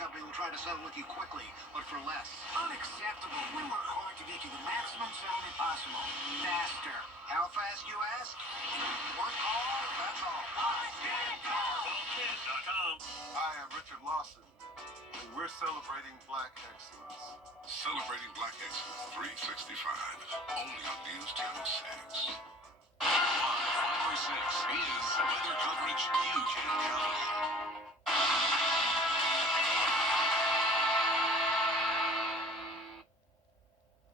company will try to settle with you quickly, but for less. Unacceptable. We work hard to get you the maximum settlement possible. Faster. How fast, you ask? One call, that's all. WJBF.com. I am Richard Lawson, and we're celebrating Black excellence. Celebrating Black Excellence 365, only on News Channel 6. 5 or 6 is weather coverage you can count on.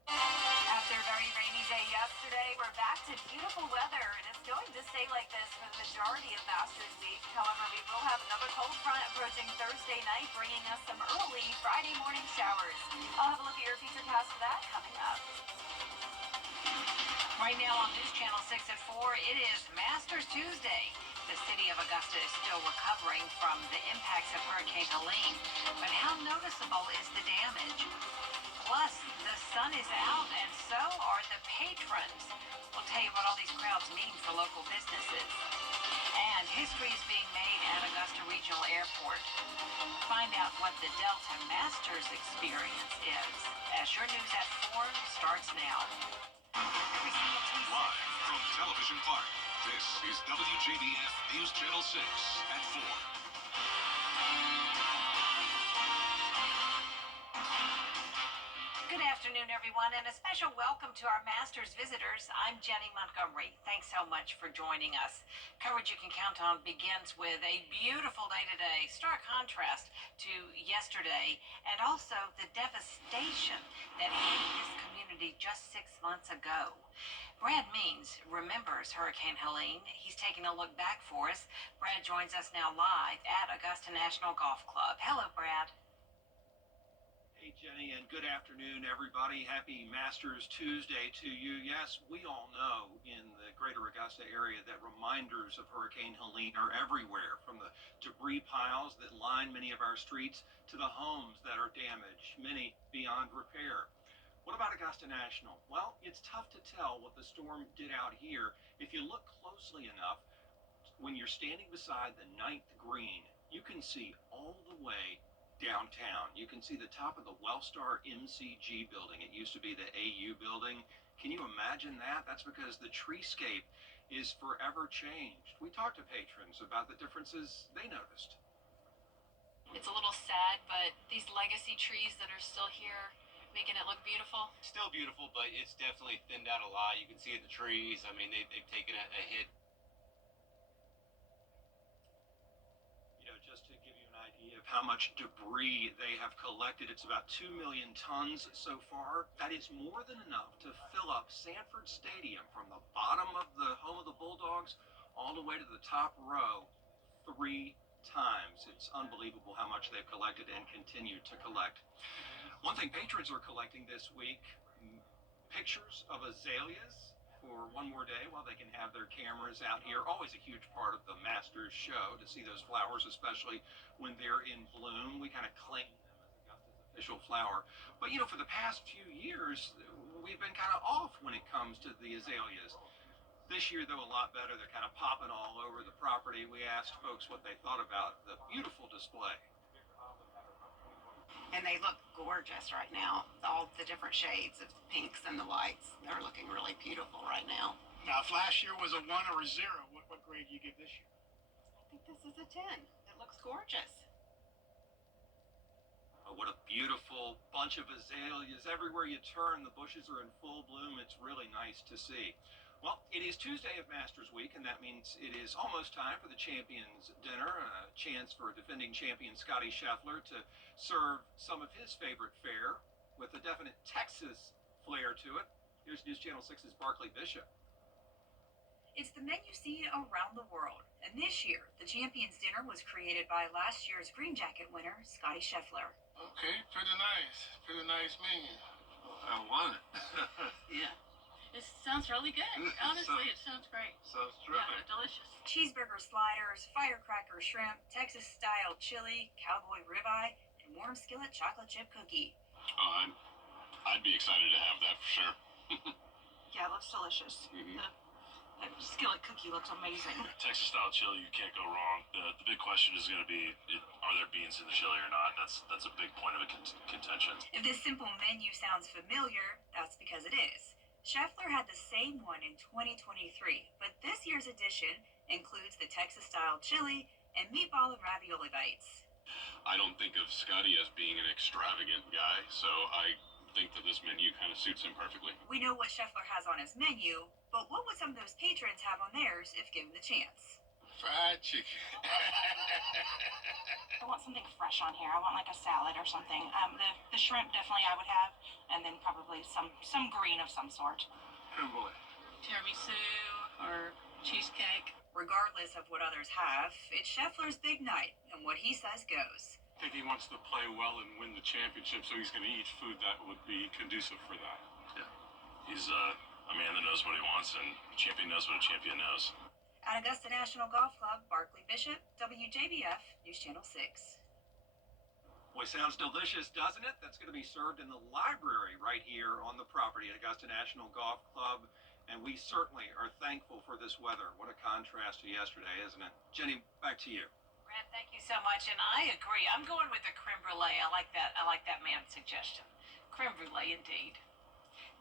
After a very rainy day yesterday, we're back to beautiful weather. It is going to stay like this for the majority of Masters Week. However, we will have another cold front approaching Thursday night, bringing us some early Friday morning showers. I'll have a look at your futurecast for that coming up. Right now on News Channel 6 at 4, it is Masters Tuesday. The city of Augusta is still recovering from the impacts of Hurricane Helene, but how noticeable is the damage? Plus, the sun is out, and so are the patrons. We'll tell you what all these crowds mean for local businesses. And history is being made at Augusta Regional Airport. Find out what the Delta Masters experience is, as your News at 4 starts now. Live from Television Park, this is WJBF News Channel 6 at 4. Good afternoon, everyone, and a special welcome to our Masters visitors. I'm Jenny Montgomery. Thanks so much for joining us. Coverage you can count on begins with a beautiful day today, stark contrast to yesterday, and also the devastation that hit this community just 6 months ago. Brad Means remembers Hurricane Helene. He's taking a look back for us. Brad joins us now live at Augusta National Golf Club. Hello, Brad. Hey, Jenny, and good afternoon, everybody. Happy Masters Tuesday to you. Yes, we all know in the greater Augusta area that reminders of Hurricane Helene are everywhere, from the debris piles that line many of our streets to the homes that are damaged, many beyond repair. What about Augusta National? Well, it's tough to tell what the storm did out here. If you look closely enough, when you're standing beside the 9th green, you can see all the way downtown. You can see the top of the Wellstar MCG building. It used to be the AU building. Can you imagine that? That's because the treescape is forever changed. We talked to patrons about the differences they noticed. It's a little sad, but these legacy trees that are still here, making it look beautiful. Still beautiful, but it's definitely thinned out a lot. You can see it in the trees. I mean, they've taken a hit. You know, just to give you an idea of how much debris they have collected, it's about 2 million tons so far. That is more than enough to fill up Sanford Stadium from the bottom of the home of the Bulldogs all the way to the top row 3 times. It's unbelievable how much they've collected and continue to collect. One thing patrons are collecting this week, pictures of azaleas for one more day while they can have their cameras out here. Always a huge part of the Masters show to see those flowers, especially when they're in bloom. We kind of claim them as Augusta's official flower. But, you know, for the past few years, we've been kind of off when it comes to the azaleas. This year, though, a lot better. They're kind of popping all over the property. We asked folks what they thought about the beautiful display. And they look gorgeous right now. All the different shades of pinks and the whites. They're looking really beautiful right now. Now, if last year was a 1 or a 0, what grade do you give this year? I think this is a 10. It looks gorgeous. Oh, what a beautiful bunch of azaleas. Everywhere you turn, the bushes are in full bloom. It's really nice to see. Well, it is Tuesday of Masters Week, and that means it is almost time for the Champions Dinner, a chance for defending champion Scotty Scheffler to serve some of his favorite fare with a definite Texas flair to it. Here's News Channel 6's Barclay Bishop. It's the menu seen around the world, and this year, the Champions Dinner was created by last year's Green Jacket winner, Scotty Scheffler. Okay, pretty nice menu. I want it. Yeah. It sounds really good. Honestly, it sounds great. Sounds Yeah, terrific. delicious. Cheeseburger sliders, firecracker shrimp, Texas-style chili, cowboy ribeye, and warm skillet chocolate chip cookie. Oh, I'd be excited to have that for sure. Yeah, it looks delicious. Mhm. The That skillet cookie looks amazing. Texas style chili, you can't go wrong. The big question is going to be, are there beans in the chili or not? That's a big point of contention. If this simple menu sounds familiar, that's because it is. Scheffler had the same one in 2023, but this year's edition includes the Texas style chili and meatball and ravioli bites. I don't think of Scotty as being an extravagant guy, so I think that this menu kind of suits him perfectly. We know what Scheffler has on his menu, but what would some of those patrons have on theirs if given the chance? Fried chicken. I want something fresh on here. I want like a salad or something. The shrimp definitely I would have, and then probably some green of some sort. Creme brulee. Tiramisu or cheesecake. Regardless of what others have, it's Scheffler's big night, and what he says goes. I think he wants to play well and win the championship, so he's going to eat food that would be conducive for that. Yeah. He's a man that knows what he wants, and a champion knows what a champion knows. At Augusta National Golf Club, Barkley Bishop, WJBF, News Channel 6. Boy, sounds delicious, doesn't it? That's going to be served in the library right here on the property at Augusta National Golf Club. And we certainly are thankful for this weather. What a contrast to yesterday, isn't it? Jenny, back to you. Brad, thank you so much. And I agree. I'm going with the creme brulee. I like that man's suggestion. Creme brulee, indeed.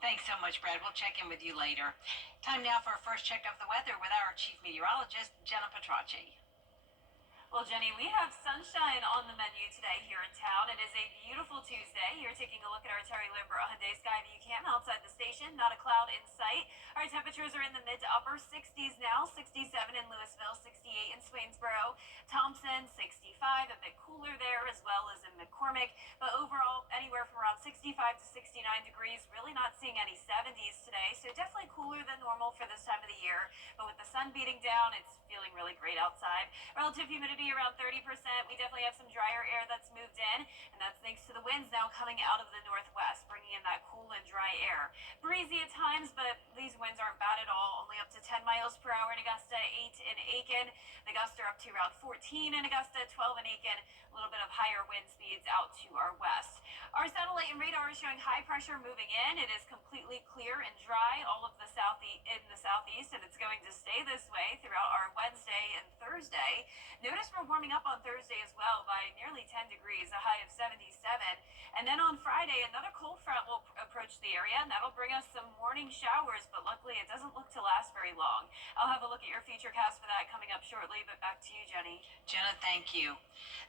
Thanks so much, Brad. We'll check in with you later. Time now for a first check of the weather with our chief meteorologist, Jenna Petracci. Well, Jenny, we have sunshine on the menu today here in town. It is a beautiful Tuesday. You're taking a look at our Terry Lambert Hyundai Skyview cam outside the station. Not a cloud in sight. Our temperatures are in the mid to upper 60s now. 67 in Louisville, 68 in Swainsboro, Thompson, 65. A bit cooler there as well as in McCormick. But overall, anywhere from around 65 to 69 degrees. Really not seeing any 70s today. So definitely cooler than normal for this time of the year. But with the sun beating down, it's feeling really great outside. Relative humidity around 30%. We definitely have some drier air that's moved in, and that's thanks to the winds now coming out of the northwest, bringing in that cool and dry air. Breezy at times, but these winds aren't bad at all. Only up to 10 miles per hour in Augusta, 8 in Aiken. The gusts are up to around 14 in Augusta, 12 in Aiken. A little bit of higher wind speeds out to our west. Our satellite and radar is showing high pressure moving in. It is completely clear and dry all of the southeast, and it's going to stay this way throughout our Wednesday and Thursday. Notice we're warming up on Thursday as well by nearly 10 degrees, a high of 77. And then on Friday, another cold front will approach the area, and that'll bring us some morning showers, but luckily it doesn't look to last very long. I'll have a look at your futurecast for that coming up shortly, but back to you, Jenny. Jenna, thank you.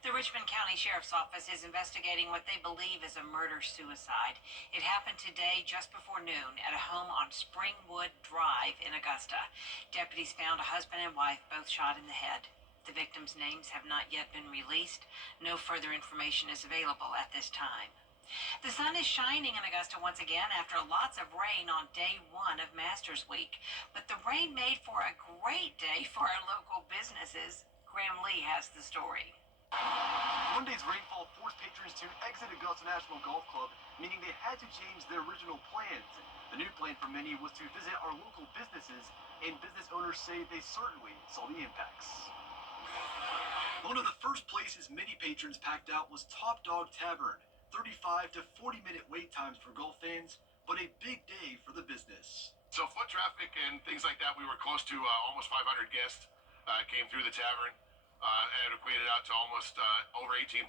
The Richmond County Sheriff's Office is investigating what they believe is a murder-suicide. It happened today just before noon at a home on Springwood Drive in Augusta. Deputies found a husband and wife both shot in the head. The victims' names have not yet been released. No further information is available at this time. The sun is shining in Augusta once again after lots of rain on day one of Masters Week. But the rain made for a great day for our local businesses. Graham Lee has the story. Monday's rainfall forced patrons to exit Augusta National Golf Club, meaning they had to change their original plans. The new plan for many was to visit our local businesses, and business owners say they certainly saw the impacts. One of the first places many patrons packed out was Top Dog Tavern. 35 to 40-minute wait times for golf fans, but a big day for the business. So foot traffic and things like that, we were close to almost 500 guests came through the tavern, and it equated out to almost over $18,000,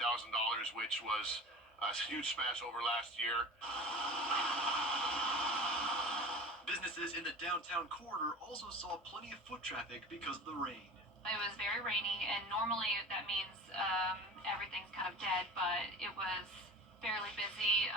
which was a huge smash over last year. Businesses in the downtown corridor also saw plenty of foot traffic because of the rain. It was very rainy, and normally that means everything's kind of dead, but it was fairly busy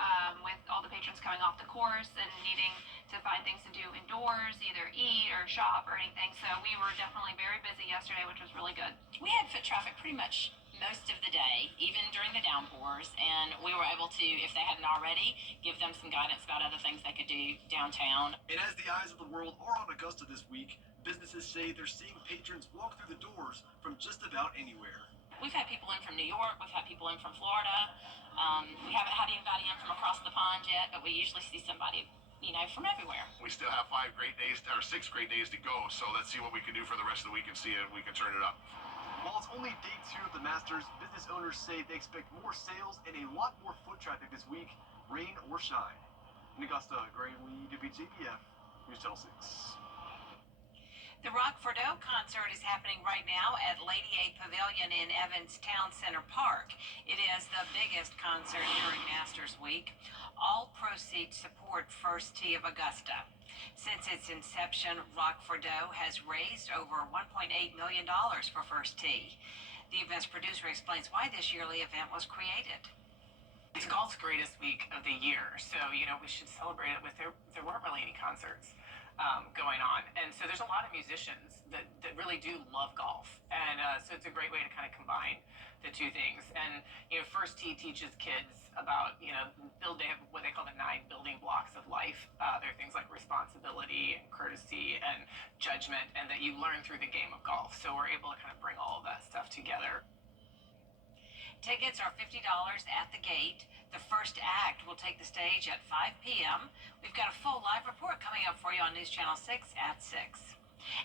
with all the patrons coming off the course and needing to find things to do indoors, either eat or shop or anything. So we were definitely very busy yesterday, which was really good. We had foot traffic pretty much most of the day, even during the downpours, and we were able to, if they hadn't already, give them some guidance about other things they could do downtown. And as the eyes of the world are on Augusta this week, businesses say they're seeing patrons walk through the doors from just about anywhere. We've had people in from New York, we've had people in from Florida. We haven't had anybody in from across the pond yet, but we usually see somebody, from everywhere. We still have 6 great days to go, so let's see what we can do for the rest of the week and see if we can turn it up. While it's only day 2 of the Masters, business owners say they expect more sales and a lot more foot traffic this week, rain or shine. In Augusta, Graham Lee, WJBF, News Channel 6. The Rock for Doe concert is happening right now at Lady A Pavilion in Evans Town Center Park. It is the biggest concert during Masters Week. All proceeds support First Tee of Augusta. Since its inception, Rock for Doe has raised over $1.8 million for First Tee. The event's producer explains why this yearly event was created. It's golf's greatest week of the year, so we should celebrate it with there weren't really any concerts going on, and so there's a lot of musicians that really do love golf, and so it's a great way to kind of combine the two things. And First Tee teaches kids about they have what they call the 9 building blocks of life. There are things like responsibility and courtesy and judgment, and that you learn through the game of golf. So we're able to kind of bring all of that stuff together. Tickets are $50 at the gate. The first act will take the stage at 5 p.m. We've got a full live report coming up for you on News Channel 6 at 6.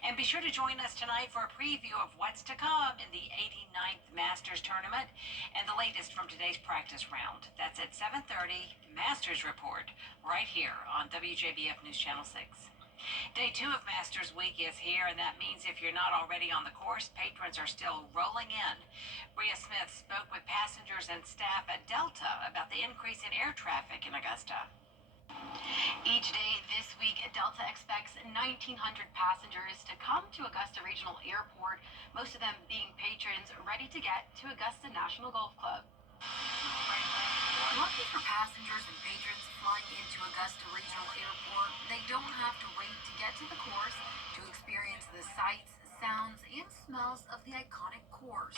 And be sure to join us tonight for a preview of what's to come in the 89th Masters Tournament and the latest from today's practice round. That's at 7:30, Masters Report, right here on WJBF News Channel 6. Day 2 of Masters Week is here, and that means if you're not already on the course, patrons are still rolling in. Bria Smith spoke with passengers and staff at Delta about the increase in air traffic in Augusta. Each day this week, Delta expects 1,900 passengers to come to Augusta Regional Airport, most of them being patrons ready to get to Augusta National Golf Club. Lucky for passengers and patrons flying into Augusta Regional Airport, they don't have to wait to get to the course to experience the sights, sounds, and smells of the iconic course.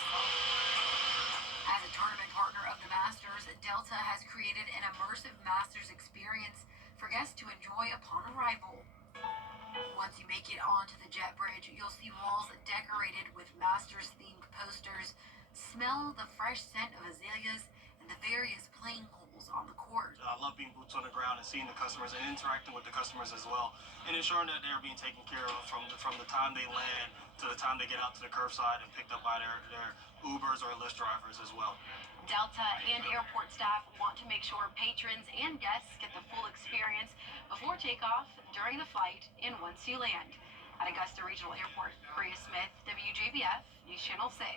As a tournament partner of the Masters, Delta has created an immersive Masters experience for guests to enjoy upon arrival. Once you make it onto the jet bridge, you'll see walls decorated with Masters-themed posters, smell the fresh scent of azaleas, and the various playing holes on the course. I love being boots on the ground and seeing the customers and interacting with the customers as well, and ensuring that they're being taken care of from the time they land to the time they get out to the curbside and picked up by their Ubers or Lyft drivers as well. Delta and airport staff want to make sure patrons and guests get the full experience before takeoff, during the flight, and once you land. At Augusta Regional Airport, Bria Smith, WJBF, News Channel 6.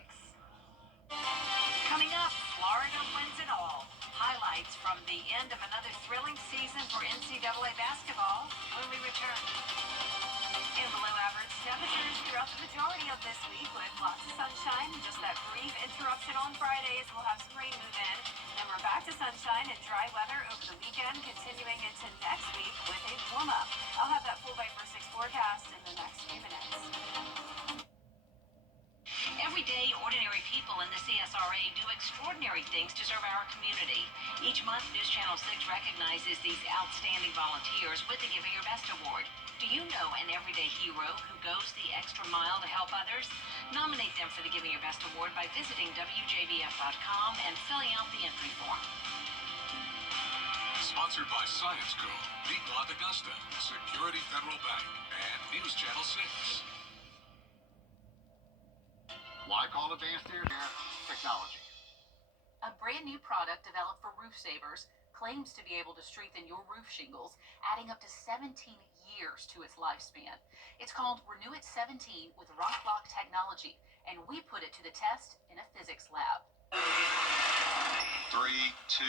Coming up, Florida wins it all. Highlights from the end of another thrilling season for NCAA basketball when we return. And below average temperatures throughout the majority of this week with lots of sunshine and just that brief interruption on Fridays. We'll have some rain move in. Then we're back to sunshine and dry weather over the weekend, continuing into next week with a warm up. I'll have that full by for 6 forecast in the next few minutes. Every day, ordinary people in the CSRA do extraordinary things to serve our community. Each month, News Channel 6 recognizes these outstanding volunteers with the Giving Your Best Award. Do you know an everyday hero who goes the extra mile to help others? Nominate them for the Giving Your Best Award by visiting WJBF.com and filling out the entry form. Sponsored by Science Co., Piedmont Augusta, Security Federal Bank, and News Channel 6. Why call advanced air technology? A brand new product developed for roof savers claims to be able to strengthen your roof shingles, adding up to 17 years to its lifespan. It's called Renew It 17 with Rock Lock technology, and we put it to the test in a physics lab. 3, 2,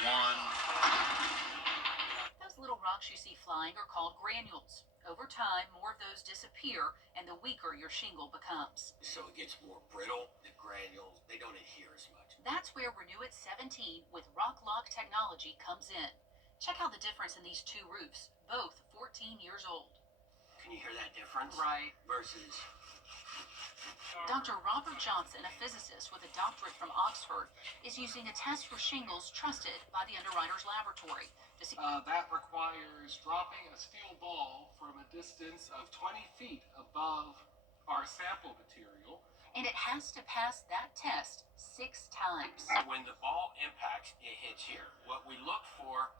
1. Those little rocks you see flying are called granules. Over time, more of those disappear, and the weaker your shingle becomes. So it gets more brittle, the granules, they don't adhere as much. That's where Renew It 17 with Rock Lock technology comes in. Check out the difference in these two roofs, both 14 years old. Can you hear that difference? Right. Versus... Dr. Robert Johnson, a physicist with a doctorate from Oxford, is using a test for shingles trusted by the Underwriters Laboratory. That requires dropping a steel ball from a distance of 20 feet above our sample material. And it has to pass that test 6 times. When the ball impacts, it hits here. What we look for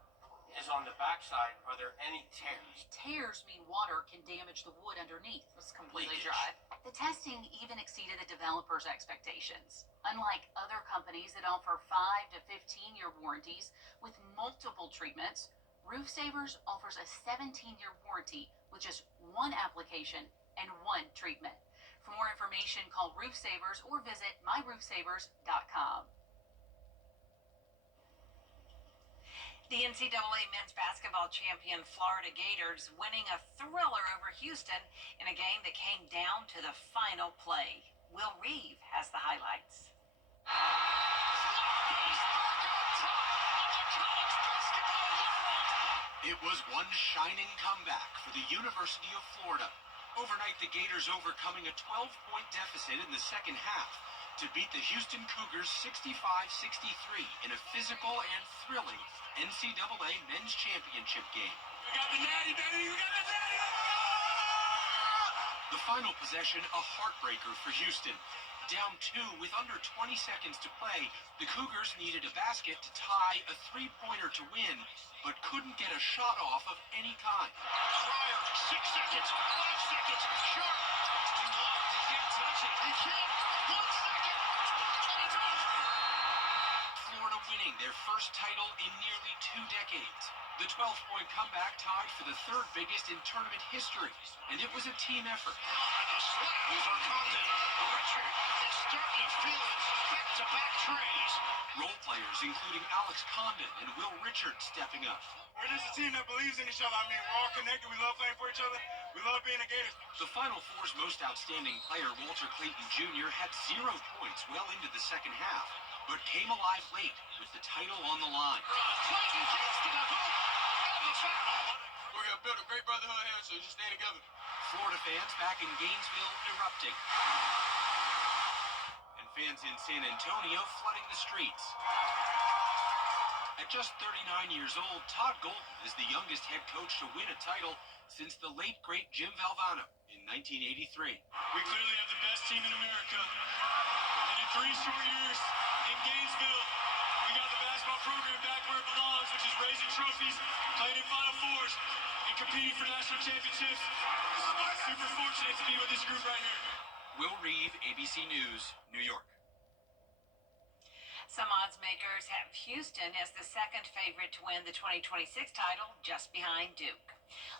is on the backside, are there any tears? Tears mean water can damage the wood underneath. It's completely dry. The testing even exceeded the developers' expectations. Unlike other companies that offer 5 to 15-year warranties with multiple treatments, Roof Savers offers a 17-year warranty with just one application and 1 treatment. For more information, call Roof Savers or visit myroofsavers.com. The NCAA men's basketball champion Florida Gators winning a thriller over Houston in a game that came down to the final play. Will Reeve has the highlights. It was one shining comeback for the University of Florida. Overnight, the Gators overcoming a 12-point deficit in the second half to beat the Houston Cougars 65-63 in a physical and thrilling NCAA men's championship game. We got the natty, baby! We got the natty! The final possession, a heartbreaker for Houston. Down 2 with under 20 seconds to play, the Cougars needed a basket to tie a three-pointer to win, but couldn't get a shot off of any kind. Fryer, 6 seconds, 5 seconds, sharp! He blocked, he can't touch it, he can't! 1 second! Florida winning their first title in nearly 2 decades. The 12-point comeback tied for the 3rd biggest in tournament history, and it was a team effort. The slap over Condon. Richard is starting to feel it. Back-to-back trees. Role players including Alex Condon and Will Richard stepping up. We're just a team that believes in each other. I mean, we're all connected. We love playing for each other. We love being the Gators. The Final Four's most outstanding player, Walter Clayton Jr., had 0 points well into the second half, but came alive late with the title on the line. Clayton gets to the hoop and the foul. We're going to build a great brotherhood here, so just stay together. Florida fans back in Gainesville erupting. And fans in San Antonio flooding the streets. At just 39 years old, Todd Golden is the youngest head coach to win a title since the late, great Jim Valvano in 1983. We clearly have the best team in America. And in 3 short years in Gainesville, we got the basketball program back where it belongs, which is raising trophies, playing in Final Fours, and competing for national championships. Super fortunate to be with this group right here. Will Reeve, ABC News, New York. Some odds makers have Houston as the 2nd favorite to win the 2026 title, just behind Duke.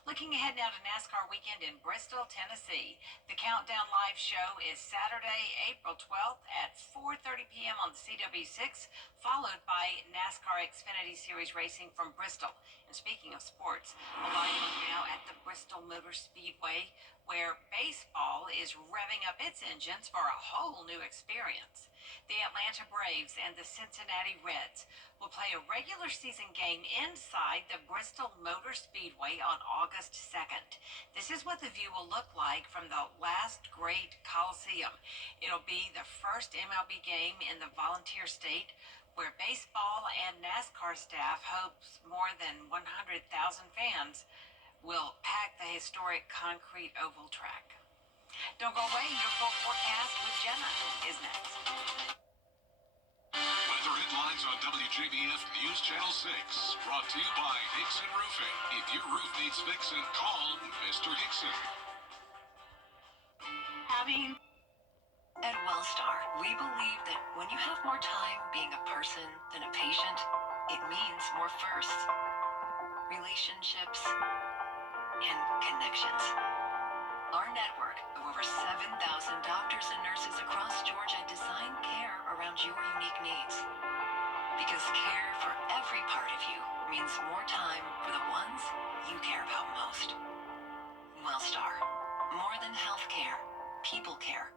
Looking ahead now to NASCAR weekend in Bristol, Tennessee. The Countdown Live show is Saturday, April 12th at 4:30 p.m. on the CW6, followed by NASCAR Xfinity Series racing from Bristol. And speaking of sports, a live look now at the Bristol Motor Speedway, where baseball is revving up its engines for a whole new experience. The Atlanta Braves and the Cincinnati Reds will play a regular season game inside the Bristol Motor Speedway on August 2nd. This is what the view will look like from the last great Coliseum. It'll be the first MLB game in the Volunteer State, where baseball and NASCAR staff hopes more than 100,000 fans will pack the historic concrete oval track. Don't go away. Your full forecast with Jenna is next. Weather headlines on WJBF News Channel 6. Brought to you by Hickson Roofing. If your roof needs fixing, call Mr. Hickson. At Wellstar, we believe that when you have more time being a person than a patient, it means more firsts, relationships, and connections. Our network of over 7,000 doctors and nurses across Georgia design care around your unique needs. Because care for every part of you means more time for the ones you care about most. Wellstar. More than health care, people care.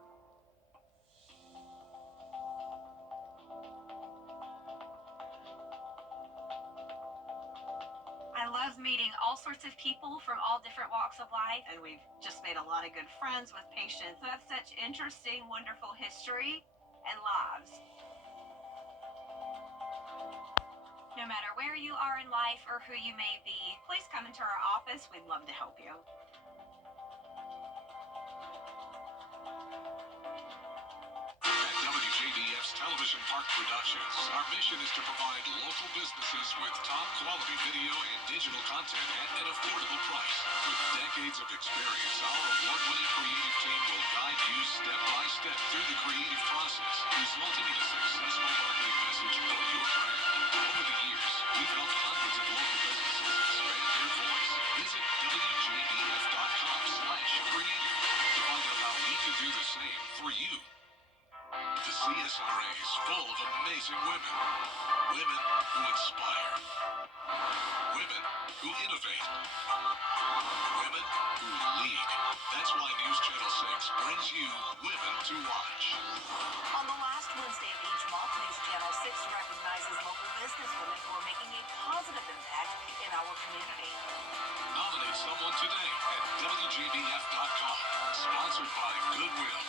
I love meeting all sorts of people from all different walks of life. And we've just made a lot of good friends with patients Who have such interesting, wonderful history and lives. No matter where you are in life or who you may be, please come into our office. We'd love to help you. At WJBF's Television Park Productions, our mission is to provide local businesses with top quality video and digital content at an affordable price. With decades of experience, our award-winning creative team will guide you step by step through the creative process, resulting in a successful marketing message for your brand. Over the years, we've helped hundreds of local businesses expand their voice. Visit WJBF.com/creative. do the same for you. The CSRA is full of amazing women. Women who inspire. Women who innovate. Women who lead. That's why News Channel 6 brings you Women to Watch. On the last Wednesday of each month, News Channel 6 recognizes local businesswomen who are making a positive impact in our community. Nominate someone today at WJBF.com. Sponsored by Goodwill.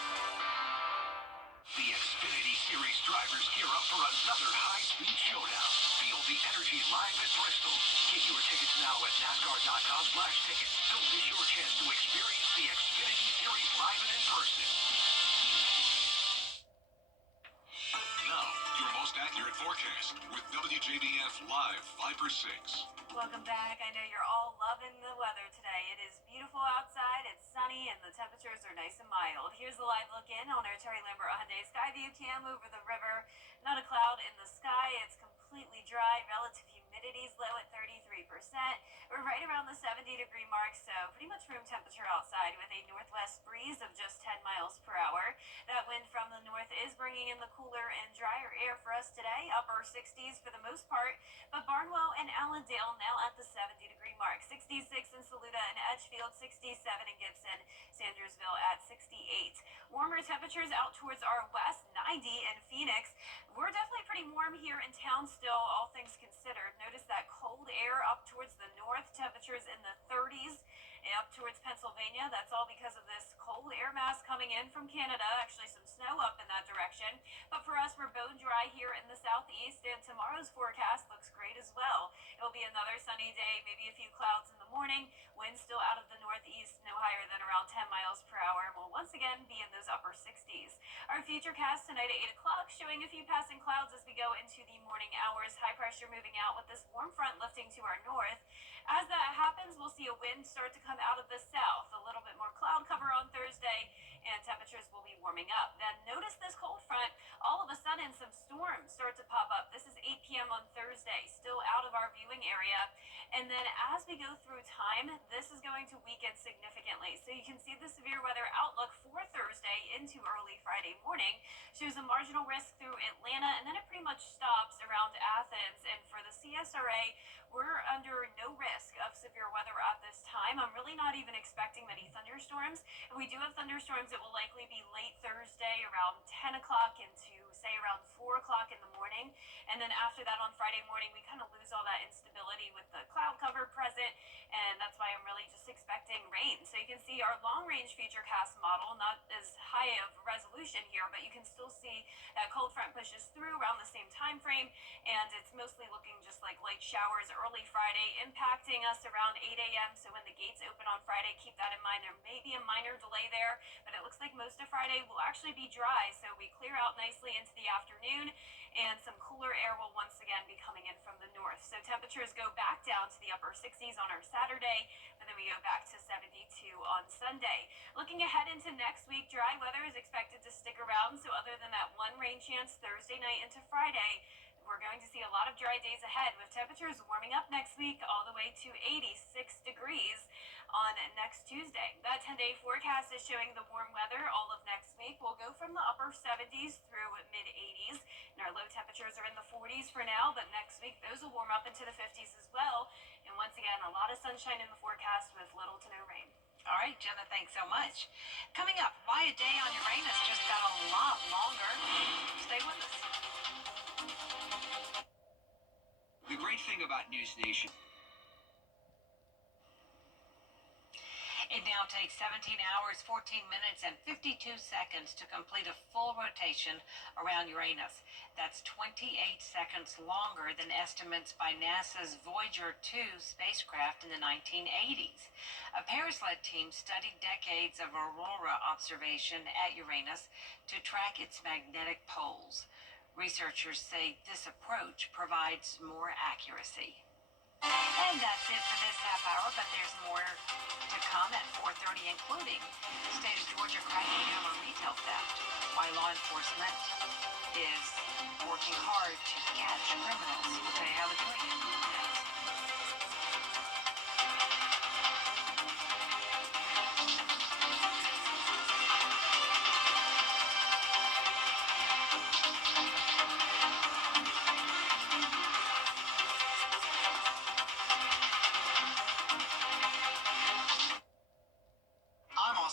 The Xfinity Series drivers gear up for another high-speed showdown. Feel the energy live at Bristol. Get your tickets now at NASCAR.com/tickets. Don't miss your chance to experience the Xfinity Series live and in person. Now, your most accurate forecast with WJBF Live Viper 6. Welcome back. I know you're all loving the weather today. It is beautiful outside, it's sunny, and the temperatures are nice and mild. Here's the live look in on our Terry Lambert Hyundai Skyview cam over the river. Not a cloud in the sky. It's completely dry. Relative humidity is low at 33%. We're right around the 70-degree mark, so pretty much room temperature outside with a northwest breeze of just 10 miles per hour. That wind from the north is bringing in the cooler and drier air for us today. Upper 60s for the most part, but Barnwell and Allendale now at the 70-degree mark. 66 in Saluda and Edgefield, 67 in Gibson, Sandersville at 68. Warmer temperatures out towards our west, 90 in Phoenix. We're definitely pretty warm here in town still, all things considered. Notice that cold air up towards the north, temperatures in the 30s. And up towards Pennsylvania, that's all because of this cold air mass coming in from Canada. Actually, some snow up in that direction. But for us, we're bone dry here in the southeast, and tomorrow's forecast looks great as well. It'll be another sunny day, maybe a few clouds in the morning. Winds still out of the northeast, no higher than around 10 miles per hour. And we'll once again be in those upper 60s. Our futurecast tonight at 8 o'clock showing a few passing clouds as we go into the morning hours. High pressure moving out with this warm front lifting to our north. As that happens, we'll see a wind start to come out of the south. A little bit more cloud cover on Thursday, and temperatures will be warming up. Then notice this cold front. All of a sudden, some storms start to pop up. This is 8 p.m. on Thursday, still out of our viewing area. And then as we go through time, this is going to weaken significantly. So you can see the severe weather outlook for Thursday into early Friday morning shows a marginal risk through Atlanta, and then it pretty much stops around Athens. And for the CSRA, we're under no risk of severe weather at this time. I'm really not even expecting many thunderstorms. If we do have thunderstorms, it will likely be late Thursday around 10 o'clock into, say, around 4 o'clock in the morning. And then after that on Friday morning, we kind of lose all that instability with the cloud cover present. And that's why I'm really just expecting rain. So you can see our long-range futurecast model, not as high of resolution here, but you can still see that cold front pushes through around the same time frame. And it's mostly looking just like light showers early Friday, impacting us around 8 a.m. So when the gates open on Friday, keep that in mind. There may be a minor delay there, but it looks like most of Friday will actually be dry. So we clear out nicely into the afternoon, and some cooler air will once again be coming in from the north. So temperatures go back down to the upper 60s on our Saturday, and then we go back to 72 on Sunday. Looking ahead into next week, dry weather is expected to stick around. So other than that one rain chance Thursday night into Friday, we're going to see a lot of dry days ahead, with temperatures warming up next week all the way to 86 degrees on next Tuesday. That 10-day forecast is showing the warm weather all of next week. We'll go from the upper 70s through mid-80s, and our low temperatures are in the 40s for now, but next week those will warm up into the 50s as well. And once again, a lot of sunshine in the forecast with little to no rain. All right, Jenna, thanks so much. Coming up, why a day on Uranus just got a lot longer. Stay with us. The great thing about News Nation. It now takes 17 hours, 14 minutes, and 52 seconds to complete a full rotation around Uranus. That's 28 seconds longer than estimates by NASA's Voyager 2 spacecraft in the 1980s. A Paris-led team studied decades of aurora observation at Uranus to track its magnetic poles. Researchers say this approach provides more accuracy. And that's it for this half hour, but there's more to come at 4:30, including the state of Georgia cracking down on retail theft, why law enforcement is working hard to catch criminals. We'll tell you how they're doing it next.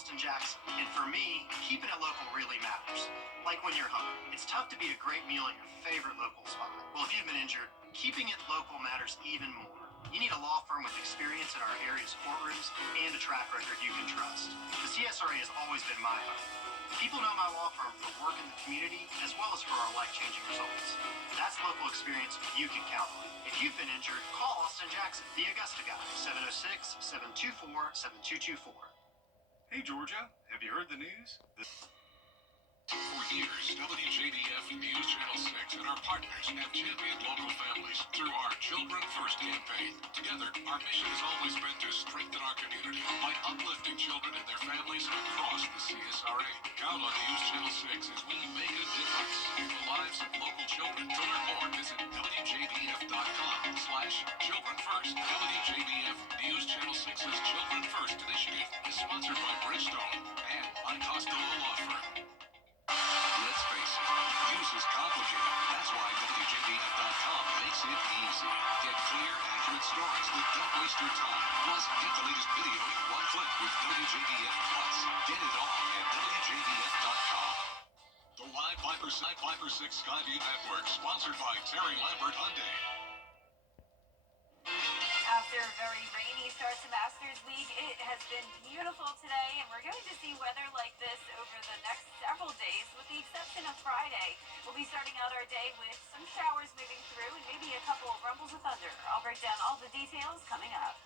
Austin Jackson. And for me, keeping it local really matters. Like when you're hungry, it's tough to beat a great meal at your favorite local spot. Well, if you've been injured, keeping it local matters even more. You need a law firm with experience in our area's courtrooms and a track record you can trust. The CSRA has always been my home. People know my law firm for work in the community as well as for our life-changing results. That's local experience you can count on. If you've been injured, call Austin Jackson, the Augusta guy, 706-724-7224. Hey, Georgia, have you heard the news? For years, WJBF News Channel 6 and our partners have championed local families through our Children First campaign. Together, our mission has always been to strengthen our community by uplifting children and their families across the CSRA. Count on News Channel 6 as we make a difference in the lives of local children. To learn more, visit WJBF.com/Children First. WJBF News Channel 6's Children First initiative is sponsored by Bridgestone and by Costello Law Firm. Let's face it, news is complicated. That's why WJBF.com makes it easy. Get clear, accurate stories that don't waste your time. Plus, get the latest video in one click with WJBF Plus. Get it all at WJBF.com. The Live Viper 6 Skyview Network, sponsored by Terry Lambert Hyundai. After a very rainy start to Masters Week, it has been beautiful today, and we're going to see weather like this over the next several days, with the exception of Friday. We'll be starting out our day with some showers moving through and maybe a couple of rumbles of thunder. I'll break down all the details coming up.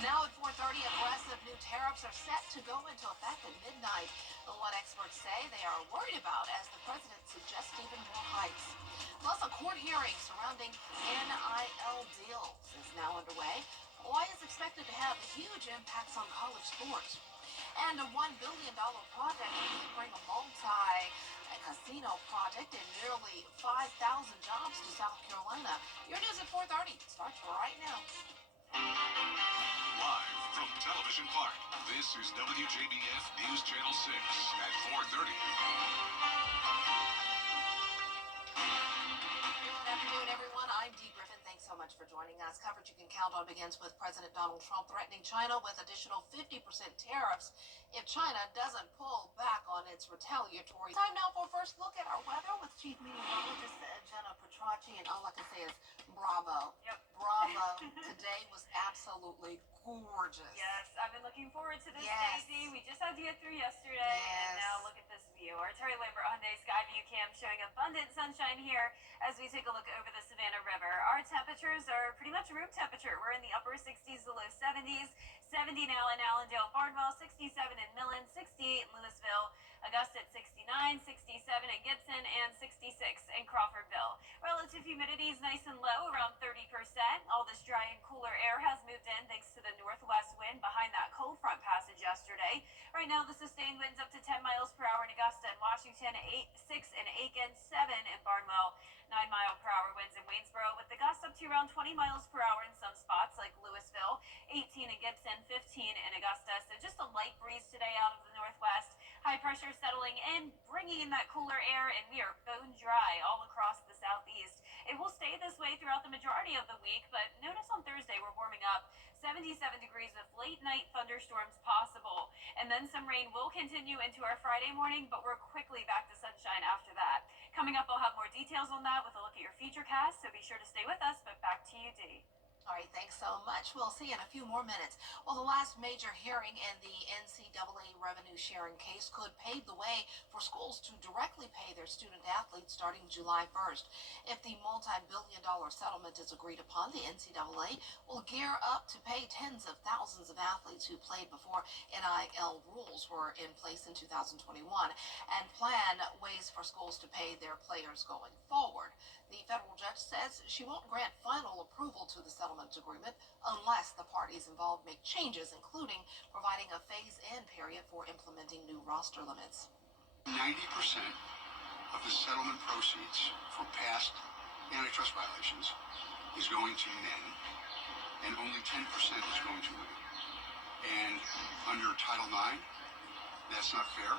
Now at 4:30, aggressive new tariffs are set to go into effect at midnight. But what experts say they are worried about as the president suggests even more hikes. Plus, a court hearing surrounding NIL deals is now underway. Hawaii is expected to have huge impacts on college sports. And a $1 billion project will bring a multi-casino project and nearly 5,000 jobs to South Carolina. Your news at 4:30 starts right now. Live from Television Park, this is WJBF News Channel 6 at 4:30. Good afternoon, everyone. I'm Dee Griffin. Thanks so much for joining us. Coverage you can count on begins with President Donald Trump threatening China with additional 50% tariffs if China doesn't pull back on its retaliatory. Time now for a first look at our weather with Chief Meteorologist Jenna Petracci, and all I can say is bravo. Yep. Bravo. Today was absolutely gorgeous. Yes, I've been looking forward to this, Yes. Stacey. We just had to get through yesterday, and now look at this view. Our Terry Lambert Hyundai Skyview cam showing abundant sunshine here as we take a look over the Savannah River. Our temperatures are pretty much room temperature. We're in the upper 60s to low 70s. 70 now in Allendale, Bardwell, 67 in Millen, 68 in Louisville, Augusta at 69, 67 in Gibson, and 66 in Crawfordville. Relative humidity is nice and low, around 30%. All this dry and cooler air has moved in thanks to the northwest wind behind that cold front passage yesterday. Right now, the sustained winds up to 10 miles per hour in Augusta and Washington, 6 in Aiken, 7 in Barnwell, 9-mile-per-hour winds in Waynesboro, with the gusts up to around 20 miles per hour in some spots like Louisville, 18 in Gibson, 15 in Augusta. So just a light breeze today out of the northwest. High pressure settling in, bringing in that cooler air, and we are bone dry all across the southeast. It will stay this way throughout the majority of the week, but notice on Thursday we're warming up. 77 degrees with late night thunderstorms possible. And then some rain will continue into our Friday morning, but we're quickly back to sunshine after that. Coming up, I'll have more details on that with a look at your feature cast, so be sure to stay with us. But back to you, Dee. All right, thanks so much. We'll see you in a few more minutes. Well, the last major hearing in the NCAA revenue sharing case could pave the way for schools to directly pay their student athletes starting July 1st. If the multi-billion-dollar settlement is agreed upon, the NCAA will gear up to pay tens of thousands of athletes who played before NIL rules were in place in 2021 and plan ways for schools to pay their players going forward. The federal judge says she won't grant final approval to the settlement agreement unless the parties involved make changes, including providing a phase-in period for implementing new roster limits. 90% of the settlement proceeds for past antitrust violations is going to men, and only 10% is going to women. And under Title IX, that's not fair.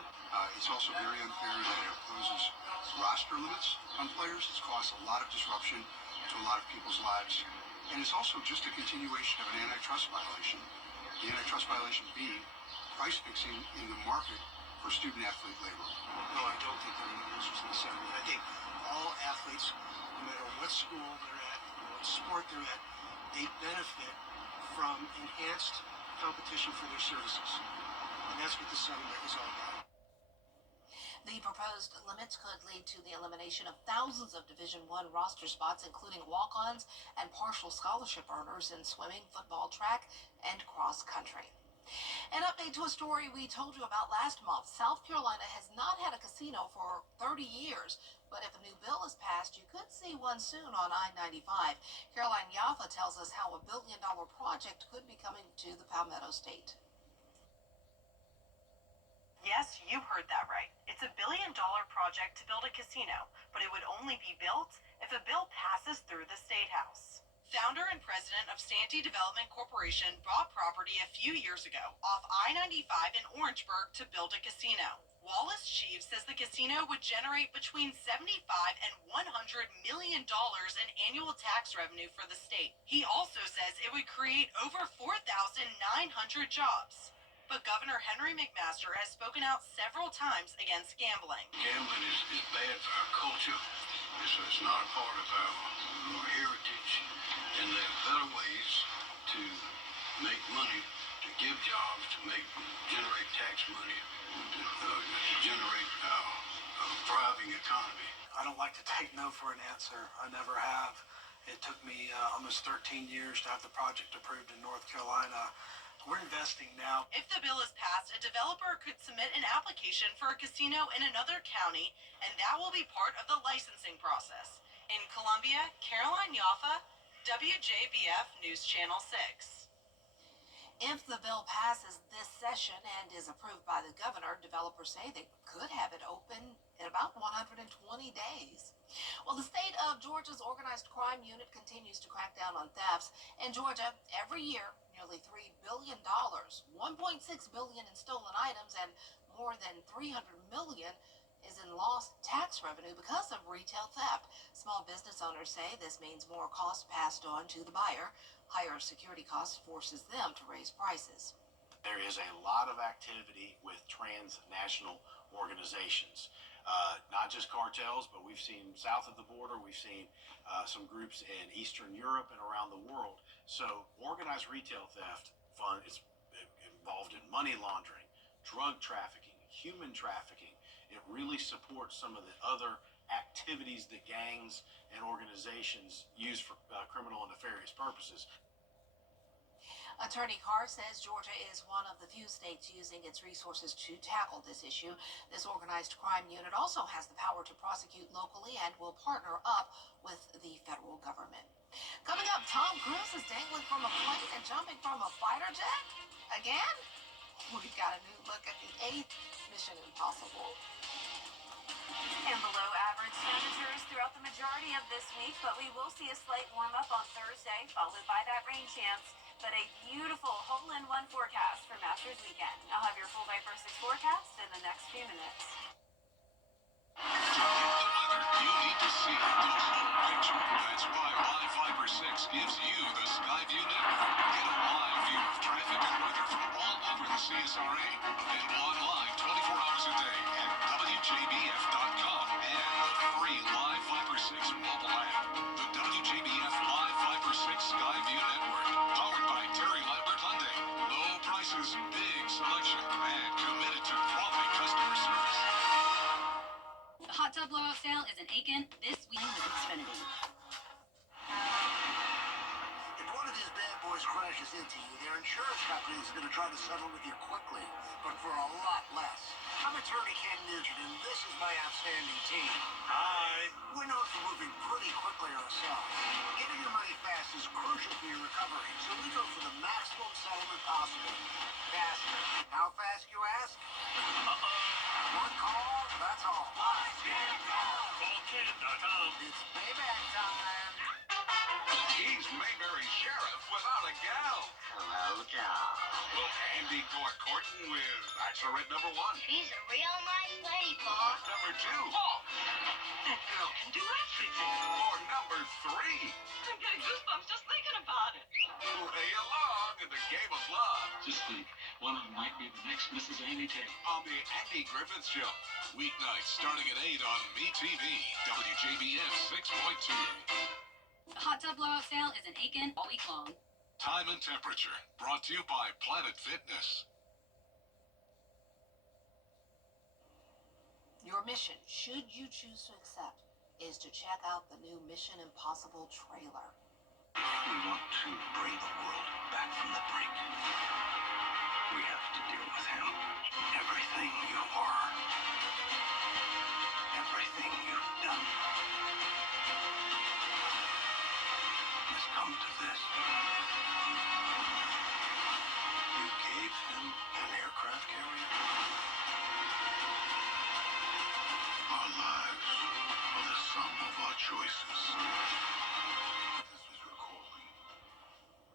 It's also very unfair that it imposes roster limits on players. It's caused a lot of disruption to a lot of people's lives. And it's also just a continuation of an antitrust violation. The antitrust violation being price fixing in the market for student athlete labor. No, I don't think there are any losers in the settlement. I think all athletes, no matter what school they're at, what sport they're at, they benefit from enhanced competition for their services. And that's what the settlement is all about. The proposed limits could lead to the elimination of thousands of Division I roster spots, including walk-ons and partial scholarship earners in swimming, football, track, and cross country. An update to a story we told you about last month. South Carolina has not had a casino for 30 years, but if a new bill is passed, you could see one soon on I-95. Caroline Yaffa tells us how a billion-dollar project could be coming to the Palmetto State. Yes, you heard that right. It's a billion-dollar project to build a casino, but it would only be built if a bill passes through the State House. Founder and president of Santee Development Corporation bought property a few years ago off I-95 in Orangeburg to build a casino. Wallace Cheeves says the casino would generate between $75 and $100 million in annual tax revenue for the state. He also says it would create over 4,900 jobs. But Governor Henry McMaster has spoken out several times against gambling. Gambling is bad for our culture. It's not a part of our heritage. And there are better ways to make money, to give jobs, to generate tax money, to generate a thriving economy. I don't like to take no for an answer. I never have. It took me almost 13 years to have the project approved in North Carolina. We're investing now. If the bill is passed, a developer could submit an application for a casino in another county, and that will be part of the licensing process. In Columbia, Caroline Yaffa, WJBF News Channel 6. If the bill passes this session and is approved by the governor, developers say they could have it open in about 120 days. Well, the state of Georgia's organized crime unit continues to crack down on thefts. In Georgia, every year, nearly $3 billion, $1.6 billion in stolen items, and more than $300 million is in lost tax revenue because of retail theft. Small business owners say this means more costs passed on to the buyer. Higher security costs forces them to raise prices. There is a lot of activity with transnational organizations. Not just cartels, but we've seen south of the border, we've seen some groups in Eastern Europe and around the world. So organized retail theft fund is involved in money laundering, drug trafficking, human trafficking. It really supports some of the other activities that gangs and organizations use for criminal and nefarious purposes. Attorney Carr says Georgia is one of the few states using its resources to tackle this issue. This organized crime unit also has the power to prosecute locally and will partner up with the federal government. Coming up, Tom Cruise is dangling from a plane and jumping from a fighter jet? Again? We've got a new look at the 8th Mission Impossible. And below average temperatures throughout the majority of this week, but we will see a slight warm-up on Thursday, followed by that rain chance. But a beautiful hole-in-one forecast for Masters weekend. I'll have your full Viper 6 forecast in the next few minutes. To get the weather you need to see the whole picture. That's why Live Viper 6 gives you the Skyview Network. Get a live view of traffic and weather from all over the CSRA. Available online 24 hours a day at WJBF.com and the free Live Viper 6 mobile app. The WJBF Live Viper 6 Skyview Network. Powered by Terry Lambert Hyundai. Low prices, big selection, and committed to quality customer service. The hot tub blowout sale is in Aiken this week with Xfinity. If one of these bad boys crashes into you, their insurance company is going to try to settle with you quickly, but for a lot less. I'm attorney Ken Nugent, and this is my outstanding team. Hi. We're known for moving pretty quickly ourselves. Getting your money fast is crucial for your recovery, so we go for the maximum settlement possible. Faster. How fast, you ask? One call, that's all. Callken.com. It's payback time. He's Mayberry Sheriff without a gal. Welcome. Will Andy go a courting with Bachelorette number 1? She's a real nice lady, Pa. Number 2? Oh, that girl can do everything. Or number 3? I'm getting goosebumps just thinking about it. Play along in the game of love. Just think, one of them might be the next Mrs. Andy Tate. On the Andy Griffith Show. Weeknights starting at 8 on MeTV, WJBF 6.2. The hot tub blowout sale is in Aiken all week long. Time and temperature, brought to you by Planet Fitness. Your mission, should you choose to accept, is to check out the new Mission Impossible trailer. We want to bring the world back from the brink. We have to deal with him. Everything you are, everything you've done, has come to this. You gave him an aircraft carrier? Our lives are the sum of our choices. This is your calling.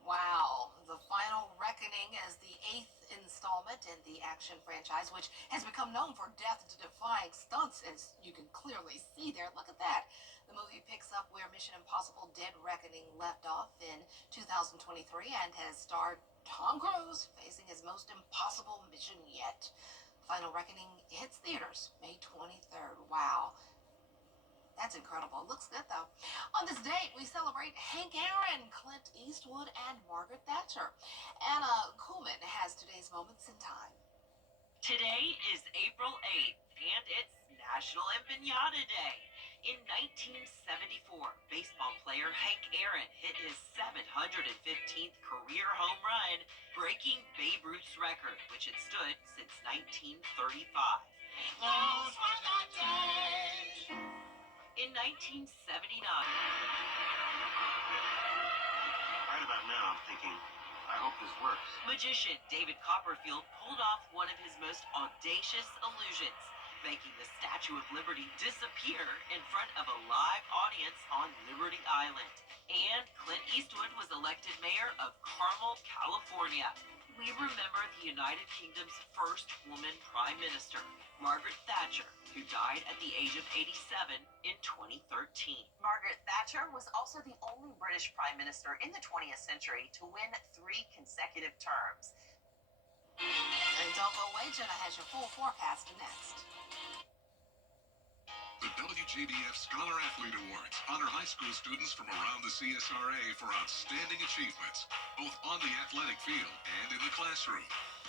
Wow, the final reckoning is the 8th installment in the action franchise, which has become known for death-defying stunts, as you can clearly see there. Look at that. The movie picks up where Mission Impossible Dead Reckoning left off in 2023 and has starred Tom Cruise facing his most impossible mission yet. Final Reckoning hits theaters May 23rd. Wow. That's incredible. Looks good, though. On this date, we celebrate Hank Aaron, Clint Eastwood, and Margaret Thatcher. Anna Kuhlman has today's moments in time. Today is April 8th, and it's National Empanada Day. In 1974, baseball player Hank Aaron hit his 715th career home run, breaking Babe Ruth's record, which had stood since 1935. Those were the days. In 1979, Right about now, I'm thinking, I hope this works. magician David Copperfield pulled off one of his most audacious illusions, making the Statue of Liberty disappear in front of a live audience on Liberty Island. And Clint Eastwood was elected mayor of Carmel, California. We remember the United Kingdom's first woman prime minister, Margaret Thatcher, who died at the age of 87 in 2013. Margaret Thatcher was also the only British prime minister in the 20th century to win 3 consecutive terms. And don't go away, Jenna has your full forecast next. The WJBF Scholar Athlete Awards honor high school students from around the CSRA for outstanding achievements, both on the athletic field and in the classroom.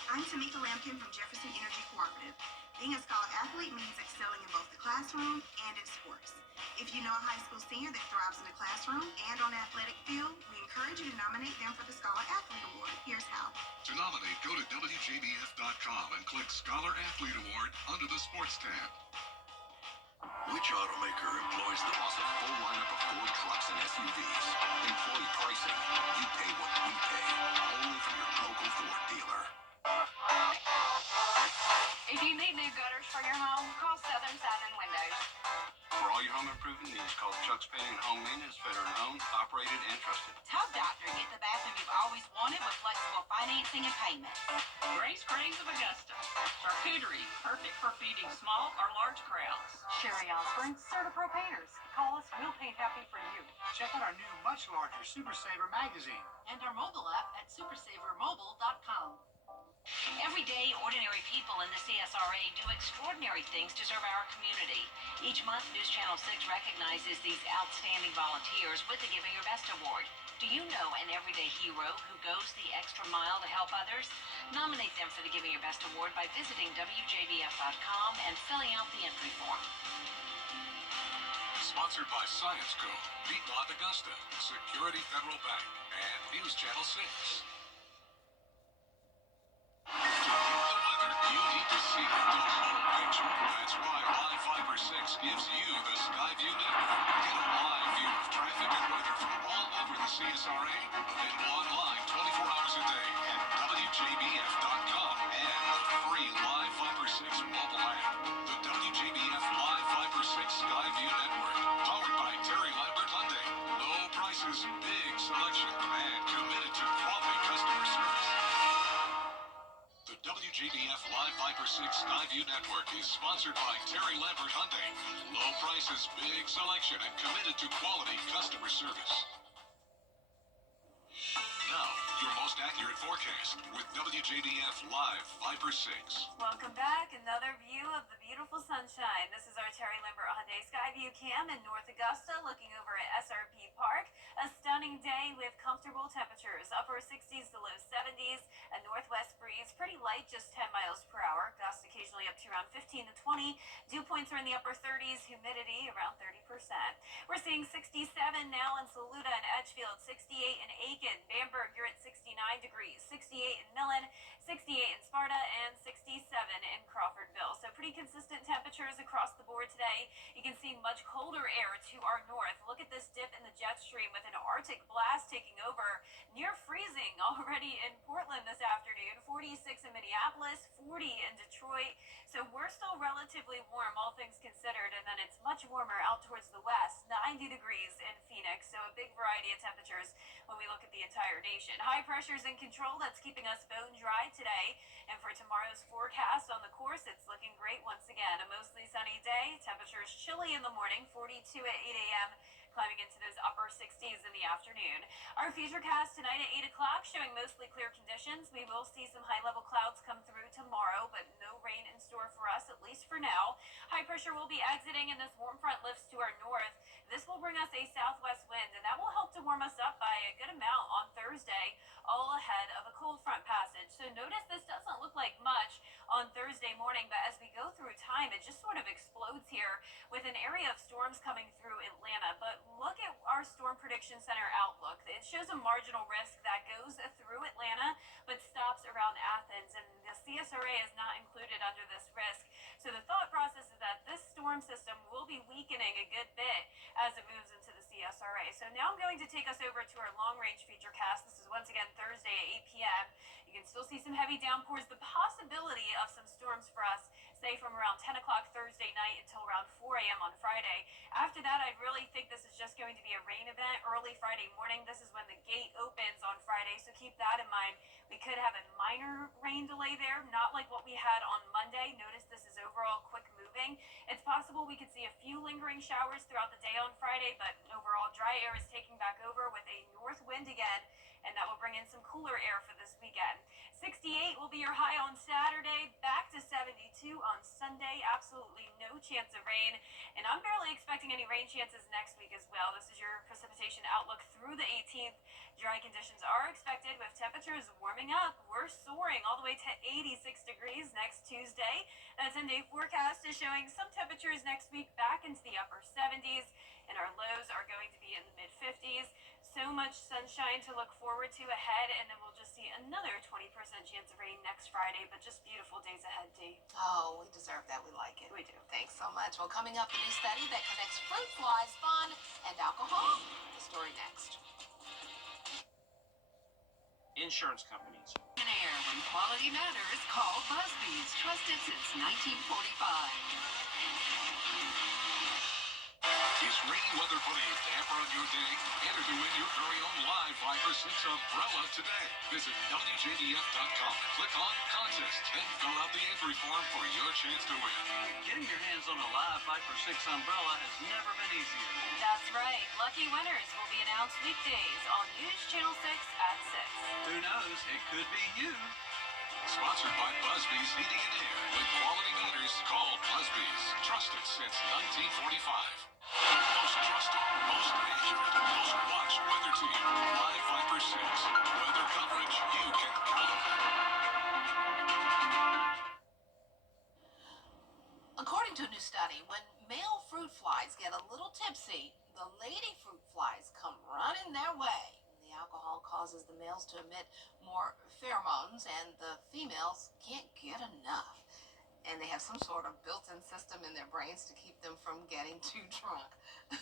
I'm Tamika Lampkin from Jefferson Energy Cooperative. Being a Scholar Athlete means excelling in both the classroom and in sports. If you know a high school senior that thrives in the classroom and on the athletic field, we encourage you to nominate them for the Scholar Athlete Award. Here's how. To nominate, go to WJBF.com and click Scholar Athlete Award under the Sports tab. Which automaker employs the boss a full lineup of Ford trucks and SUVs? Employee pricing. You pay what we pay. Only from your local Ford dealer. If you need new gutters for your home, call Southern Siding Windows. For all your home improvement needs, call Chuck's Painting and Home Maintenance, veteran-owned, operated, and trusted. Tub Doctor, get the bathroom you've always wanted with flexible financing and payment. Grace Cranes of Augusta. Charcuterie, perfect for feeding small or large crowds. Sherry Osborne, Certipro Painters. Call us, we'll paint happy for you. Check out our new, much larger Super Saver magazine. And our mobile app at supersavermobile.com. Every day, ordinary people in the CSRA do extraordinary things to serve our community. Each month, News Channel 6 recognizes these outstanding volunteers with the Giving Your Best Award. Do you know an everyday hero who goes the extra mile to help others? Nominate them for the Giving Your Best Award by visiting WJBF.com and filling out the entry form. Sponsored by Science Co., Piedmont Augusta, Security Federal Bank, and News Channel 6. To view the weather, you need to see the whole picture. That's why Live Fiber 6 gives you the Skyview network. Get a live view of traffic and weather from all over the CSRA. Available online 24 hours a day at WJBF.com and the free Live Fiber 6 mobile app. The WJBF Live Fiber 6 Skyview network. Powered by Terry Lambert Hyundai. Low prices, big selection, and committed to quality customer service. Skyview Network is sponsored by Terry Lambert Hyundai. Low prices, big selection, and committed to quality customer service. Now, your most accurate forecast with WJBF Live 5 for 6. Welcome back. Another view of the beautiful sunshine. This is our Terry Lambert Hyundai Skyview cam in North Augusta, looking over at SRP Park. A stunning day with comfortable temperatures, upper 60s to low 70s, a northwest breeze, pretty light, just 10 miles per hour, gusts occasionally up to around 15 to 20. Dew points are in the upper 30s, humidity around 30%. We're seeing 67 now in Saluda and Edgefield, 68 in Aiken, Bamberg, you're at 69 degrees, 68 in Millen, 68 in Sparta, and 67 in Crawfordville. So pretty consistent temperatures across the board today. You can see much colder air to our north. Look at this dip in the jet stream with an Arctic blast taking over, near freezing already in Portland this afternoon, 46 in Minneapolis, 40 in Detroit. So we're still relatively warm, all things considered, and then it's much warmer out towards the west, 90 degrees in Phoenix. So a big variety of temperatures when we look at the entire nation. High pressure's in control. That's keeping us bone dry today. And for tomorrow's forecast on the course, it's looking great once again. A mostly sunny day. Temperatures chilly in the morning, 42 at 8 a.m., climbing into those upper 60s in the afternoon. Our futurecast tonight at 8 o'clock showing mostly clear conditions. We will see some high-level clouds come through tomorrow, but no rain in store for us, at least for now. High pressure will be exiting and this warm front lifts to our north. This will bring us a southwest wind, and that will help to warm us up by a good amount on Thursday, all ahead of a cold front passage. So notice this doesn't look like much on Thursday morning, but as we go through time, it just sort of explodes here with an area of storms coming through Atlanta. But look at our Storm Prediction Center outlook. It shows a marginal risk that goes through Atlanta, but stops around Athens, and the CSRA is not included under this risk. So the thought process is that this storm system will be weakening a good bit as it moves into the CSRA. So now I'm going to take us over to our long-range futurecast. This is once again Thursday at 8 p.m. You can still see some heavy downpours, the possibility of some storms for us, say from around 10 o'clock Thursday night until around 4 a.m. on Friday. After that, I really think this is just going to be a rain event early Friday morning. This is when the gate opens on Friday, so keep that in mind. We could have a minor rain delay there, not like what we had on Monday. Notice this is overall quick moving. It's possible we could see a few lingering showers throughout the day on Friday, but overall dry air is taking back over with a north wind again, and that will bring in some cooler air for this weekend. 68 will be your high on Saturday, back to 72 on Sunday. Absolutely no chance of rain, and I'm barely expecting any rain chances next week as well. This is your precipitation outlook through the 18th. Dry conditions are expected with temperatures warming up. We're soaring all the way to 86 degrees next Tuesday. That 10-day forecast is showing some temperatures next week back into the upper 70s, and our lows are going to be in the mid-50s. So much sunshine to look forward to ahead, and then we'll just see another 20% chance of rain next Friday, but just beautiful days ahead, Dee. Oh, we deserve that. We like it. We do. Thanks so much. Well, coming up, a new study that connects fruit flies, fun, and alcohol. The story next. Insurance companies. In air when quality matters, call Busby's, trusted since 1945. Is rainy weather putting a damper on your day? Enter to win your very own live 5 for 6 umbrella today. Visit WJBF.com and click on Contest and fill out the entry form for your chance to win. Getting your hands on a live 5 for 6 umbrella has never been easier. That's right. Lucky winners will be announced weekdays on News Channel 6 at 6. Who knows? It could be you. Sponsored by Busby's Heating and Air. When quality matters, call Busby's. Trusted since 1945. Most trusted, most accurate, most watched weather team. Live 5 for 6. Weather coverage you can count on. According to a new study, when male fruit flies get a little tipsy, the lady fruit flies come running their way. The alcohol causes the males to emit more pheromones, and the females can't get enough. And they have some sort of built-in system in their brains to keep them from getting too drunk. Who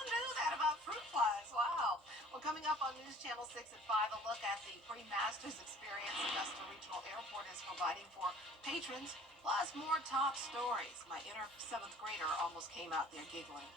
knew that about fruit flies? Wow. Well, coming up on News Channel 6 at 5, a look at the pre-masters experience Augusta Regional Airport is providing for patrons, plus more top stories. My inner 7th grader almost came out there giggling.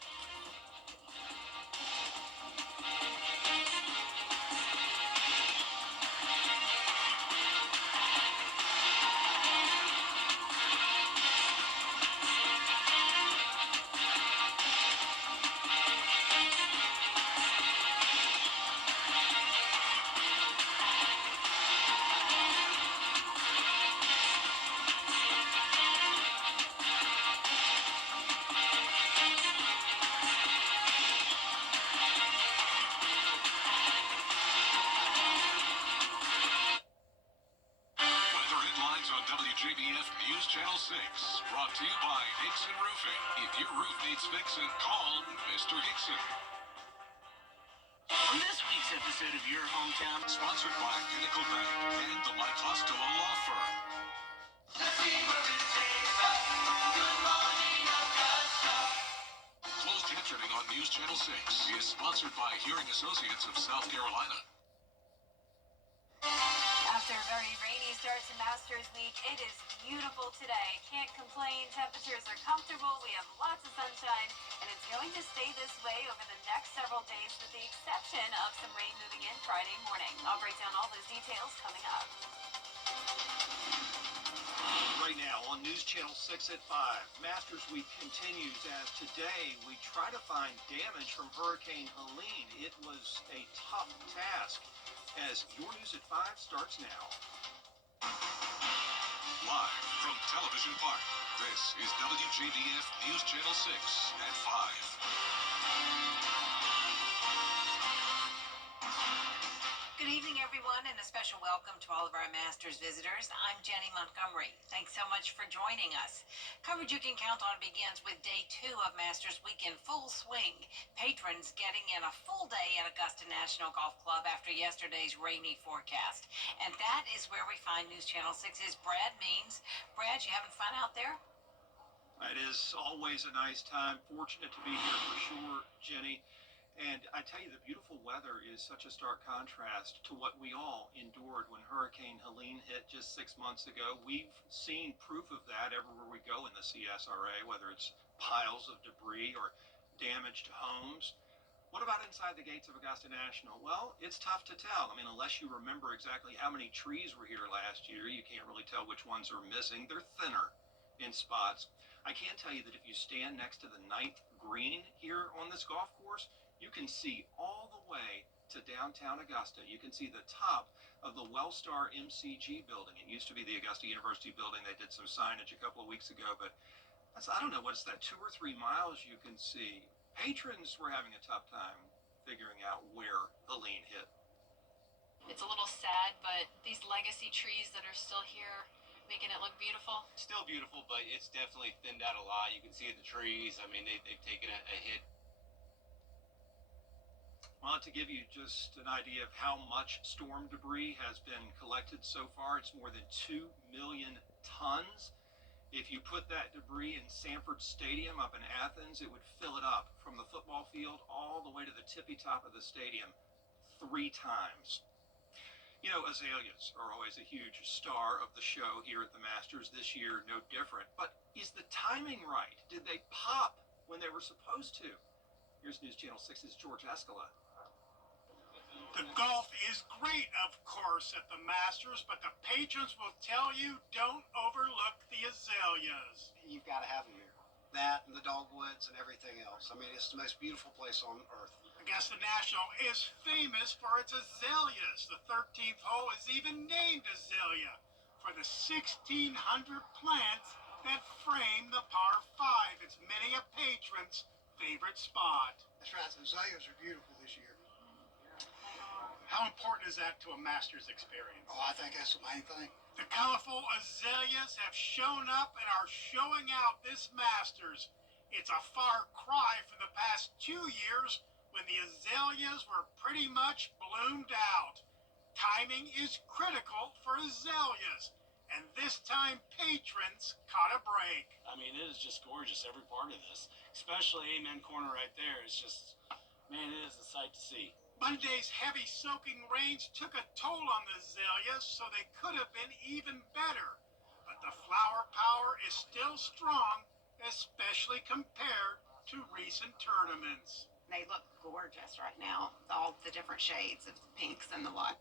WJBF News Channel 6, brought to you by Hickson Roofing. If your roof needs fixing, call Mr. Hickson. On this week's episode of Your Hometown, Sponsored by Pinnacle Bank and the Mike Costello Law Firm. Closed captioning on News Channel 6 is sponsored by Hearing Associates of South Carolina. After a very rainy start to Masters Week, it is beautiful today. Can't complain. Temperatures are comfortable. We have lots of sunshine, and it's going to stay this way over the next several days with the exception of some rain moving in Friday morning. I'll break down all those details coming up. right now on News Channel 6 at 5, Masters Week continues as today we try to find damage from Hurricane Helene. It was a tough task as Your News at 5 starts now. Live from Television Park, this is WJBF News Channel 6 at 5. Good evening, everyone, and a special welcome to all of our Masters visitors. I'm Jenny Montgomery. Thanks so much for joining us. Coverage you can count on begins with day 2 of Masters Week in full swing. Patrons getting in a full day at Augusta National Golf Club after yesterday's rainy forecast. And that is where we find News Channel 6's Brad Means. Brad, you having fun out there? It is always a nice time. Fortunate to be here for sure, Jenny. And I tell you, the beautiful weather is such a stark contrast to what we all endured when Hurricane Helene hit just 6 months ago. We've seen proof of that everywhere we go in the CSRA, whether it's piles of debris or damage to homes. What about inside the gates of Augusta National? Well, it's tough to tell. I mean, unless you remember exactly how many trees were here last year, you can't really tell which ones are missing. They're thinner in spots. I can tell you that if you stand next to the 9th green here on this golf course, you can see all the way to downtown Augusta. You can see the top of the Wellstar MCG building. It used to be the Augusta University building. They did some signage a couple of weeks ago, but I don't know, what's that, 2 or 3 miles you can see. Patrons were having a tough time figuring out where Helene hit. It's a little sad, but these legacy trees that are still here, making it look beautiful. Still beautiful, but it's definitely thinned out a lot. You can see the trees. I mean, they've taken a hit. Well, to give you just an idea of how much storm debris has been collected so far, it's more than 2 million tons. If you put that debris in Sanford Stadium up in Athens, it would fill it up from the football field all the way to the tippy top of the stadium 3 times. You know, azaleas are always a huge star of the show here at the Masters. This year, no different. But is the timing right? Did they pop when they were supposed to? Here's News Channel 6's George Escala. The golf is great, of course, at the Masters, but the patrons will tell you don't overlook the azaleas. You've got to have them here. That and the dogwoods and everything else. I mean, it's the most beautiful place on earth. Augusta National is famous for its azaleas. The 13th hole is even named Azalea for the 1,600 plants that frame the par 5. It's many a patron's favorite spot. That's right. The azaleas are beautiful this year. How important is that to a Masters experience? Oh, I think that's the main thing. The colorful azaleas have shown up and are showing out this Masters. It's a far cry from the past 2 years when the azaleas were pretty much bloomed out. Timing is critical for azaleas, and this time patrons caught a break. I mean, it is just gorgeous, every part of this. Especially Amen Corner right there. It's just, man, it is a sight to see. Monday's heavy soaking rains took a toll on the azaleas, so they could have been even better. But the flower power is still strong, especially compared to recent tournaments. They look gorgeous right now, all the different shades of pinks and the what.